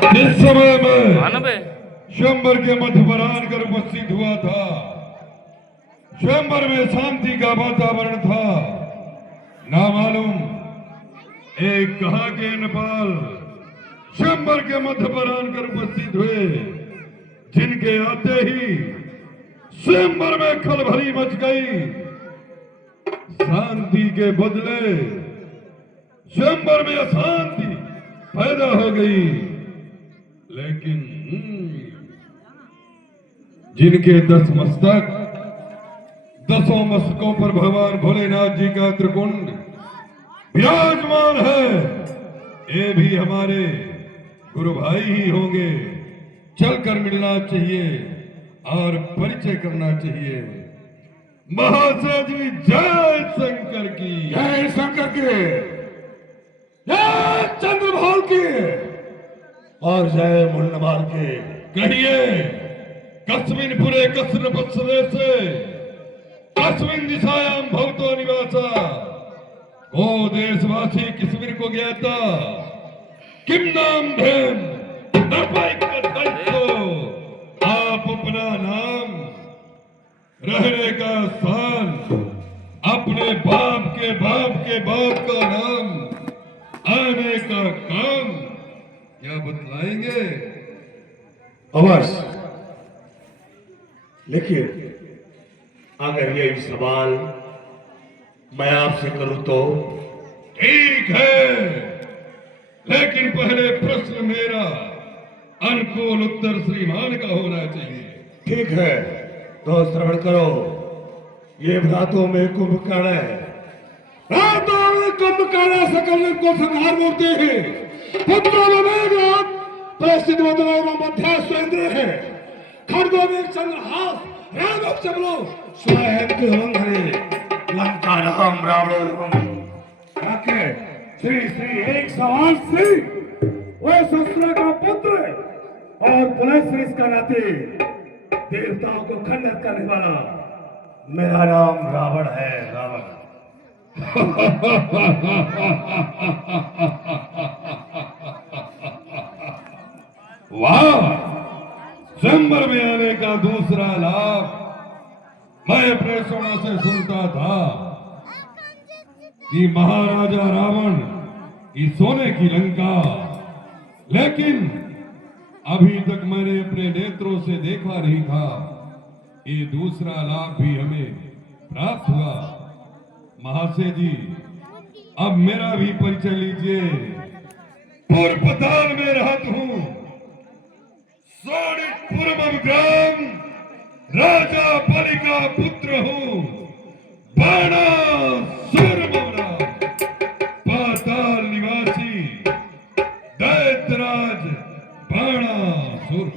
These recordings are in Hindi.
जिस समय में स्वयंवर के मध्य पर आकर उपस्थित हुआ था, स्वयंवर में शांति का वातावरण था। ना मालूम एक कहा के नेपाल स्वयंवर के मध्य पर आकर उपस्थित हुए, जिनके आते ही स्वयंवर में खलबली मच गई। शांति के बदले स्वयंवर में अशांति पैदा हो गई। लेकिन जिनके 10 मस्तक, 10 मस्तकों पर भगवान भोलेनाथ जी का त्रिकुंड विराजमान है, ये भी हमारे गुरु भाई ही होंगे। चलकर मिलना चाहिए और परिचय करना चाहिए। महाशय जी, जय शंकर की, जय शंकर की, जय चंद्रभाल की और जय मुंडमाल के। कहिए कस्मिन पुरे कस्र बत्सदे से कस्मिन दिशायां भवतो निवासा। ओ देशवासी किस्मिर को ज्ञाता किम नाम धेम आप अपना नाम, रहने का स्थान, अपने बाप के बाप के बाप का नाम, आने का काम क्या बतलाएंगे? अवश्य, लेकिन अगर यही सवाल मैं आपसे करूं तो? ठीक है, लेकिन पहले प्रश्न मेरा अनुकूल उत्तर श्रीमान का होना चाहिए। ठीक है, तो श्रवण करो। ये भ्रातों में कुंभकर्ण है। भ्रातों में कुंभकर्ण सकल को संहार मूर्ति है। पुत्रों में मेघनाथ, परिस्थिति मध्य सुरेंद्र है। खड्गों में चंद्रहास, राघव चबलो, लंका राम रावण। श्री श्री एक सवाल श्री वह ससुर का पुत्र और पुलिस श्री का नाते देवताओं को खंडित करने वाला मेरा नाम रावण है। रावण। वाह, स्वयंवर में आने का दूसरा लाभ मैं अपने सुनों से सुनता था कि महाराजा रावण की सोने की लंका, लेकिन अभी तक मैंने अपने नेत्रों से देखा नहीं था। ये दूसरा लाभ भी हमें प्राप्त हुआ। महाशय जी, अब मेरा भी परिचय लीजिए। पूर्वपाताल में रहता हूं, सोनितपुरम ग्राम, राजा बलि का पुत्र हूं, बाणासुर महाराज, पाताल निवासी दैत्यराज बाणासुर।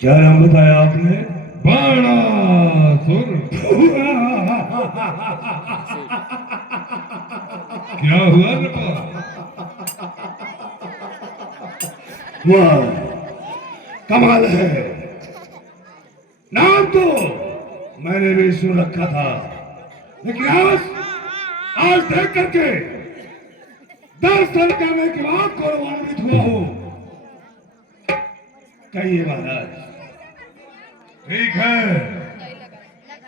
क्या नाम बताया आपने? बाणासुर। क्या हुआ नपा? वाह, कमाल है। नाम तो मैंने भी सुन रखा था, लेकिन आज देख करके दर्शन करने के बाद गौरवान्वित हुआ हूं। कहिए महाराज। ठीक है,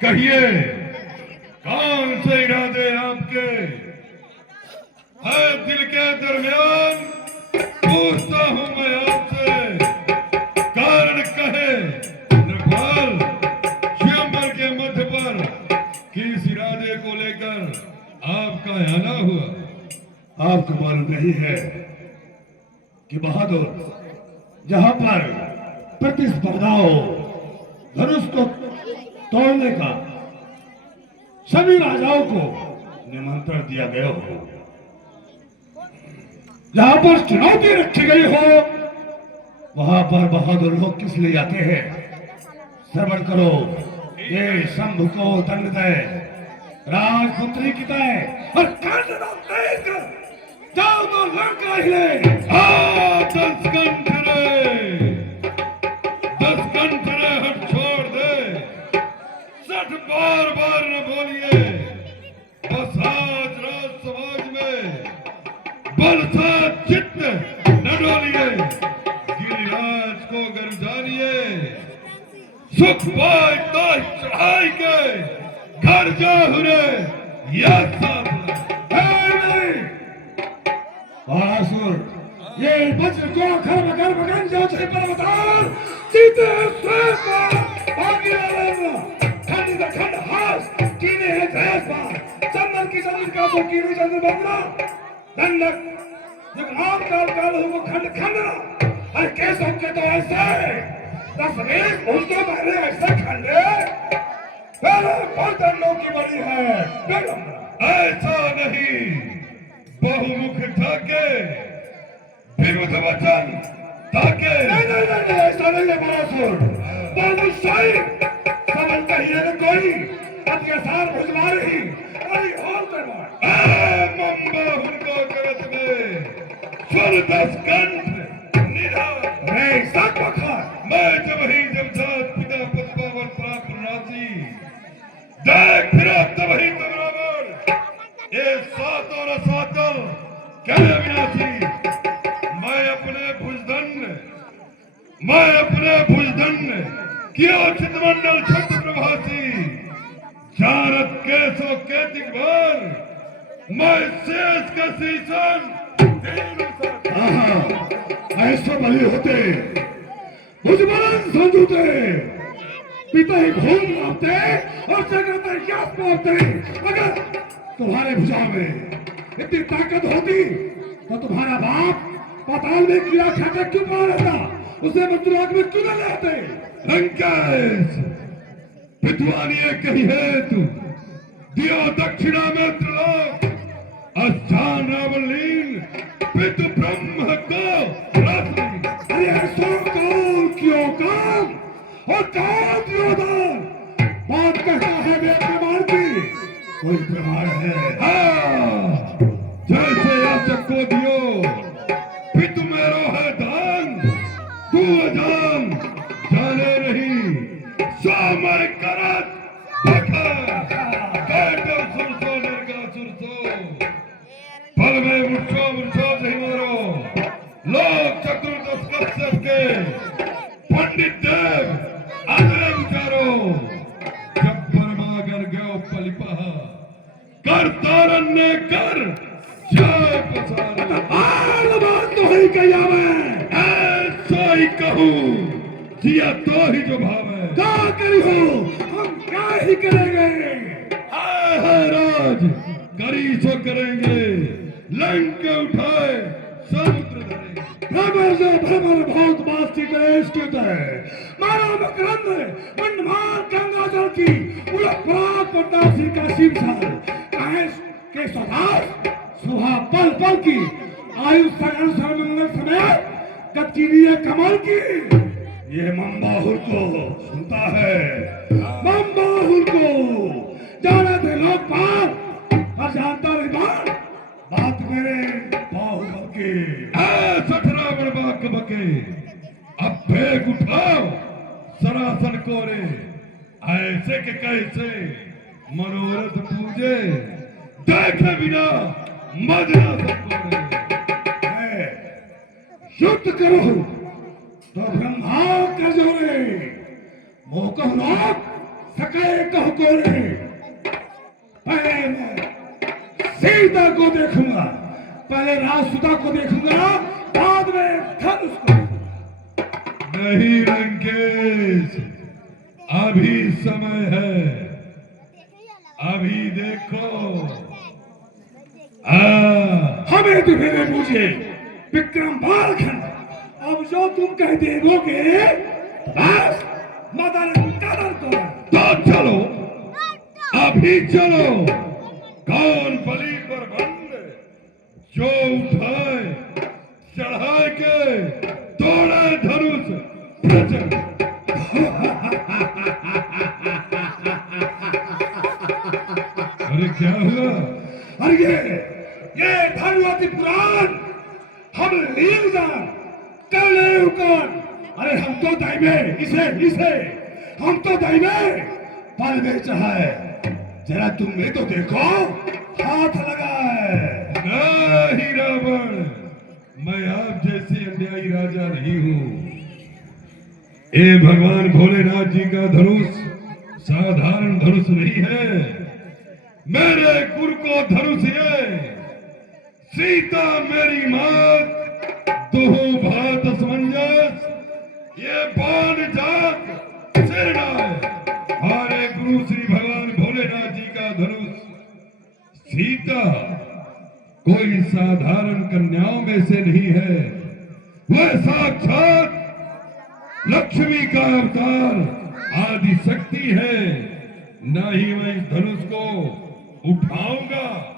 कहिए कौन से इरादे आपके है? दिल के दरमियान पूछता हूं मैं आपसे, कारण कहे नृपाल स्वयंवर के मध्य पर किस इरादे को लेकर आपका आना हुआ? आपको मालूम नहीं है कि बहादुर जहां पर प्रतिस्पर्धा हो, धनुष को तोड़ने का सभी राजाओं को निमंत्रण दिया गया हो, जहां पर चुनौती रखी गई हो, वहां पर बहादुर लोग किस लिए आते हैं? श्रवण करो। ये शंभु को दंड दे, राजपुत्री की दे और कांड जाओ तो लंका हिले। 10 कंठ रे, 10 कंठ रे, हट छोड़ दे। 60 बार न बोलिए। बस आज राज समाज में बल सा चित्त न डोलिए, गिरिराज को गर जानिए, सुख पाए ताज चढ़ाई के घर जा हुरे यह साथ बाणासुर, ये वज्र को खर्व गर्भ गंजो छे पर्वतार सीते श्वेत बागी आलेगा खंड खंड हास कीने है जयस बार चंदन की चंद्रिका को कीने चंद्र बंदना दंडक जब नाम काल काल हो खंड खंड अरे कैसे के तो ऐसे दस वेद उनको मैंने ऐसा खंडे पहले बर्तनों की बड़ी है ऐसा नहीं, बहुमुख ठाके विरुद्ध वचन ताके। नहीं ऐसा नहीं है बाणासुर, बहुत सही समझ कहिए न कोई अत्याचार भुजवा रही अरे हाल करवा मम्मा उनको करत में स्वर 10 कंठ निधान रे सब बखर मैं जब ही जमसात पिता पद्मावर प्राप्त राशि देख फिर तब ही तब रावण ये सात और सातल क्या विनाशी। मैं अपने भुजदंड किया चितमंडल छत्र प्रभासी, जानत केसों के दिग्भर मैं शेष का शीशन ऐसे बलि होते भुजबल समझूते पिता ही भूल मारते और जगत यश मारते। अगर तुम्हारे भुजा में इतनी ताकत होती तो तुम्हारा बाप पाताल में कीड़ा खाकर क्यों पा रहता, उसे मृत्युलोक में क्यों न लाते। लंकेश विद्वानिये कही है तू दियो दक्षिणा में त्रिलोक अस्थान रावलीन पितु ब्रह्म को रत्न। अरे सो कौन क्यों काम और कौन क्यों दान बात कहता है वे प्रमाण की कोई प्रमाण है। हाँ, जैसे याचक को दियो पितु मेरो है दान, तू अजाम जाने नहीं सो मैं करत बैठो सुरसो निर्गा सुरसो पल में मुर्छो नहीं मारो लोग चतुर्दश कश्यप के पंडित देव आदरे विचारो जब परमागर गयो पलिपहा कर तारन ने कर जय पसार बात तो ही कहिया मैं ऐसा ही कहूँ जिया तो ही जो भाव है क्या करी हो हम क्या ही करेंगे। हाय राज करी सो करेंगे लंका उठाए समुद्र धरेंगे। भ्रमर बहुत बास्ती कलेश के तय मारा मकरंद मंडमार गंगा जल की उलट पराग पद्मासी का सिंचाल कहेश के स्वभाव सुहा पल पल की आयु सगन सर्वमंगल समय कत्कीरिया कमल की ये मम्बाहुर को सुनता है मम्बाहुर को जाना थे लोग पार और जानता नहीं बात मेरे बाहुबल की सठरावण बाक बके अब फेंक उठाओ सरासन कोरे ऐसे के कैसे मनोरथ पूजे देखे बिना मजना सबको युद्ध करो तो ब्रह्मा कर जोरे मोकह लोक सके कह कोरे पहले मैं सीता को देखूंगा, पहले राजसुता को देखूंगा, बाद में धनुष को। नहीं लंकेश अभी समय है, अभी देखो। हमें तो मेरे पूछे विक्रम बालखंड अब जो तुम कह दोगे बस मदन कदर करो। तो चलो अभी चलो। कौन बलि पर बंद जो उठाए चढ़ाए के तोड़े धनुष प्रचंड। अरे क्या हुआ? अरे ये धनुवती पुराण हम लील जान कलेव कान। अरे हम तो दाइमे इसे हम तो दाइमे पल में चाहे जरा तुम में तो देखो हाथ लगाए। नहीं रावण, मैं आप जैसे अन्यायी राजा नहीं हूं। ये भगवान भोलेनाथ जी का धनुष साधारण धनुष नहीं है। मेरे गुरु को धनुष है। सीता मेरी मात, दोहो भात समंजस, ये बाण जात सेना है। हमारे गुरु श्री भगवान भोलेनाथ जी का धनुष सीता कोई साधारण कन्याओं में से नहीं है। वह साक्षात लक्ष्मी का अवतार आदि शक्ति है। ना ही मैं इस धनुष को उठाऊंगा